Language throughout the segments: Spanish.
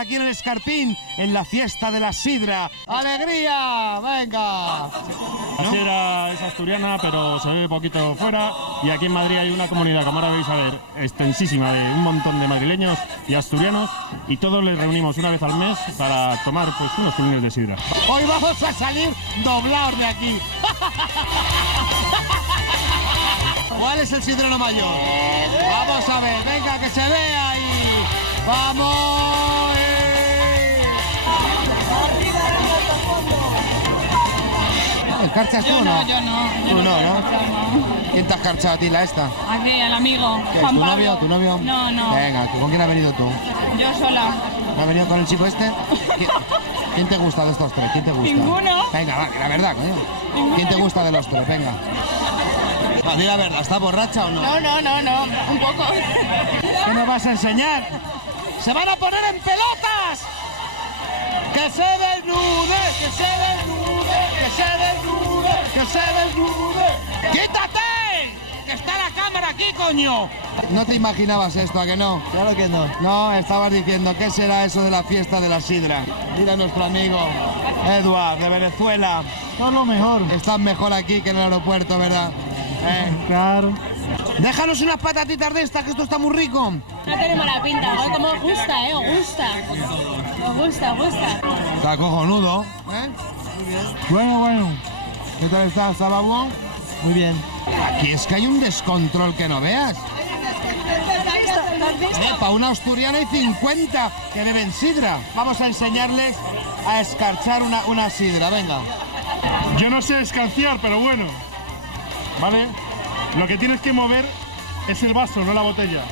aquí en el Escarpín, en la fiesta de la sidra. ¡Alegría! ¡Venga! La sidra es asturiana, pero se bebe poquito fuera. Y aquí en Madrid hay una comunidad, como ahora vais a ver, extensísima, de un montón de madrileños y asturianos. Y todos les reunimos una vez al mes para tomar pues unos culines de sidra. Hoy vamos a salir doblados de aquí. ¿Cuál es el sidrano mayor? Vamos a ver, venga, que se vea ahí. ¡Vamos! ¿Escarchas tú o no? Yo no. Tú no. ¿Quién te has escarchado a ti, la esta? Aquí, el amigo. ¿Qué es, Juan tu Pablo. novio? ¿Tu novio? No. Venga, ¿con quién has venido tú? Yo sola. ¿Has venido con el chico este? ¿Quién te gusta de estos tres? ¿Quién te gusta? Ninguno. Venga, va, la verdad, coño. ¿Quién te gusta de los tres? Venga. Va, di la verdad, ¿estás borracha o no? No. Un poco. ¿Qué nos vas a enseñar? ¡Se van a poner en pelotas! ¡Que se desnude! ¡Que se desnude! ¡Que se desnude! ¡Que se desnude! ¡Quítate! ¡Que está la cámara aquí, coño! No te imaginabas esto, ¿a que no? Claro que no. No, estabas diciendo, ¿qué será eso de la fiesta de la sidra? Mira a nuestro amigo Edward, de Venezuela. Todo lo mejor. Estás mejor aquí que en el aeropuerto, ¿verdad? Claro. Déjanos unas patatitas de estas, que esto está muy rico. No tenemos la pinta. Hoy como os gusta, Os gusta. Está cojonudo. Bueno. ¿Qué tal está, Sababu? Muy bien. Aquí es que hay un descontrol que no veas. Para una asturiana hay 50 que beben sidra. Vamos a enseñarles a escarchar una sidra, venga. Yo no sé escarciar, pero bueno. ¿Vale? Lo que tienes que mover es el vaso, no la botella.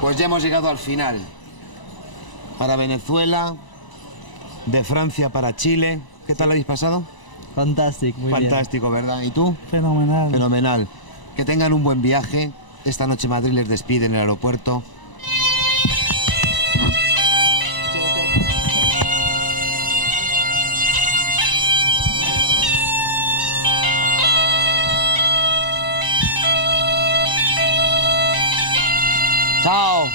Pues ya hemos llegado al final. Para Venezuela, de Francia para Chile. ¿Qué tal lo habéis pasado? Fantástico, muy Fantástico, ¿verdad? ¿Y tú? bien. Fenomenal. Fenomenal. Que tengan un buen viaje. Esta noche Madrid les despide en el aeropuerto. Chao.